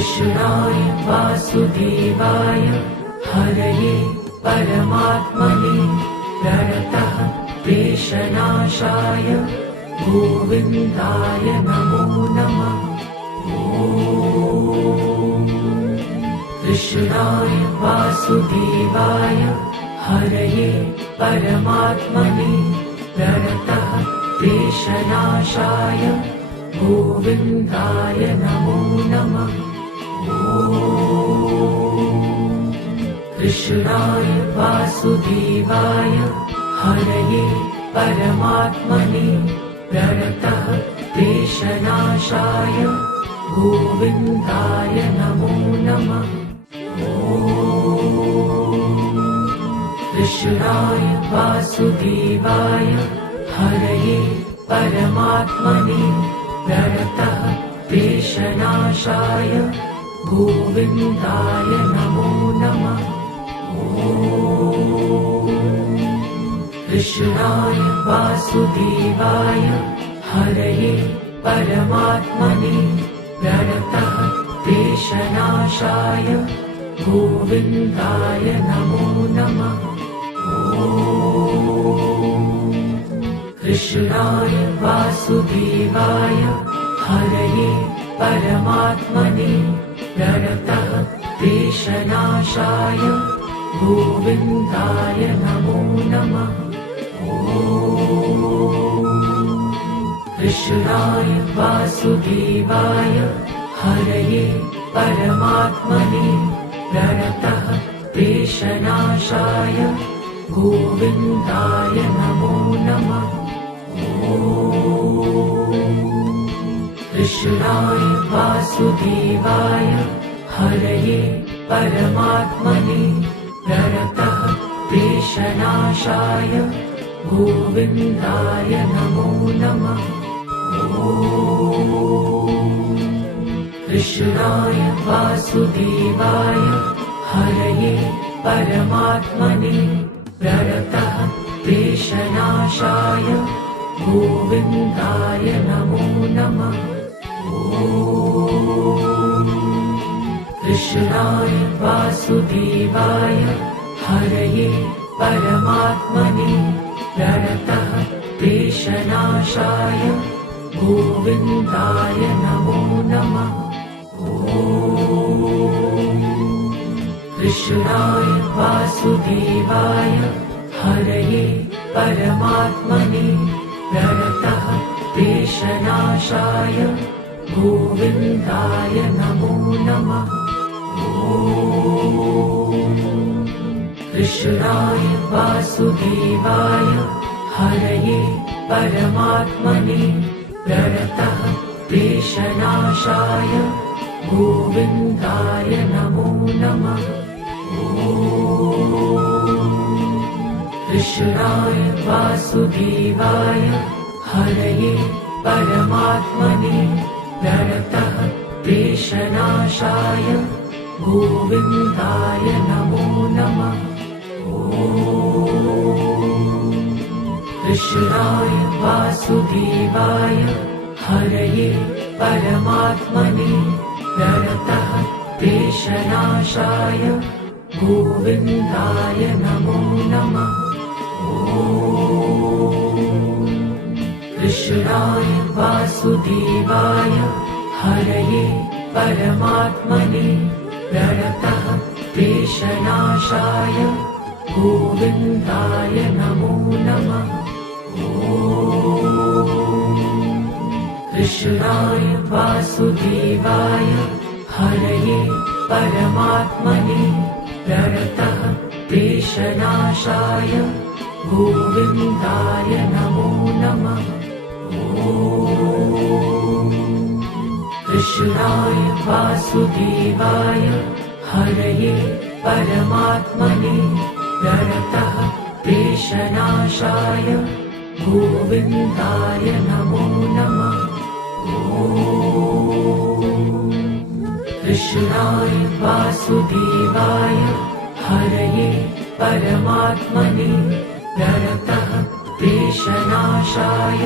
कृष्णाय वासुदेवाय हरये परमात्मने प्रणतः क्लेशनाशाय गोविन्दाय नमो नमः। कृष्णाय वासुदेवाय हरये परमात्मने प्रणतः क्लेशनाशाय गोविन्दाय नमो नमः। कृष्णाय वासुदेवाय हरये परमात्मने प्रणतः क्लेशनाशाय गोविन्दाय नमो नमः। कृष्णाय वासुदेवाय हरये परमात्मने प्रणतः क्लेशनाशाय गोविन्दाय नमो नमः। कृष्णाय वासुदेवाय हरये परमात्मने प्रणतः क्लेशनाशाय गोविन्दाय नमो नमः। कृष्णाय वासुदेवाय हरये परमात्मने प्रणतः क्लेशनाशाय गोविन्दाय नमो नमः। कृष्णाय वासुदेवाय हरये परमात्मने प्रणतः क्लेशनाशाय गोविन्दाय नमो नमः। कृष्णाय वासुदेवाय हरये परमात्मने प्रणतः क्लेशनाशाय गोविन्दाय नमो नमः। कृष्णाय वासुदेवाय हरये परमात्मने प्रणतः क्लेशनाशाय गोविन्दाय नमो नमः। कृष्णाय वासुदेवाय हरये परमात्मने प्रणतः क्लेशनाशाय गोविन्दाय नमो नमः। कृष्णाय वासुदेवाय हरये परमात्मने प्रणतः क्लेशनाशाय गोविन्दाय नमो नमः। कृष्णाय वासुदेवाय हरये परमात्मने प्रणतः क्लेशनाशाय गोविन्दाय नमो नमः। कृष्णाय वासुदेवाय हरये परमात्मने प्रणतः क्लेशनाशाय गोविन्दाय नमो नमः। कृष्णाय वासुदेवाय हरये परमात्मने प्रणतः क्लेशनाशाय गोविन्दाय नमो नमः। कृष्णाय वासुदेवाय हरये परमात्मने प्रणतः क्लेशनाशाय गोविन्दाय नमो नमः। कृष्णाय वासुदेवाय हरये परमात्मने प्रणतः क्लेशनाशाय गोविन्दाय नमो नमः। कृष्णाय वासुदेवाय हरये परमात्मने प्रणतः क्लेशनाशाय गोविन्दाय नमो नमः। कृष्णाय वासुदेवाय हरये परमात्मने प्रणतः क्लेशनाशाय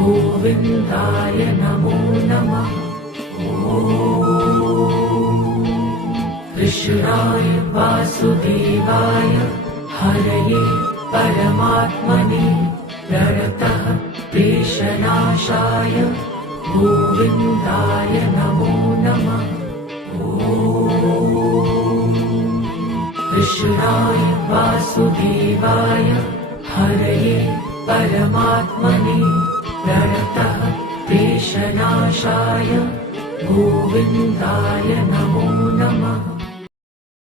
गोविन्दाय नमो नमः। कृष्णाय वासुदेवाय हरये परमात्मने प्रणतः क्लेशनाशाय गोविन्दाय नमो नमः। कृष्णाय वासुदेवाय हरये परमात्मने प्रणतः क्लेशनाशाय गोविन्दाय नमो नमः।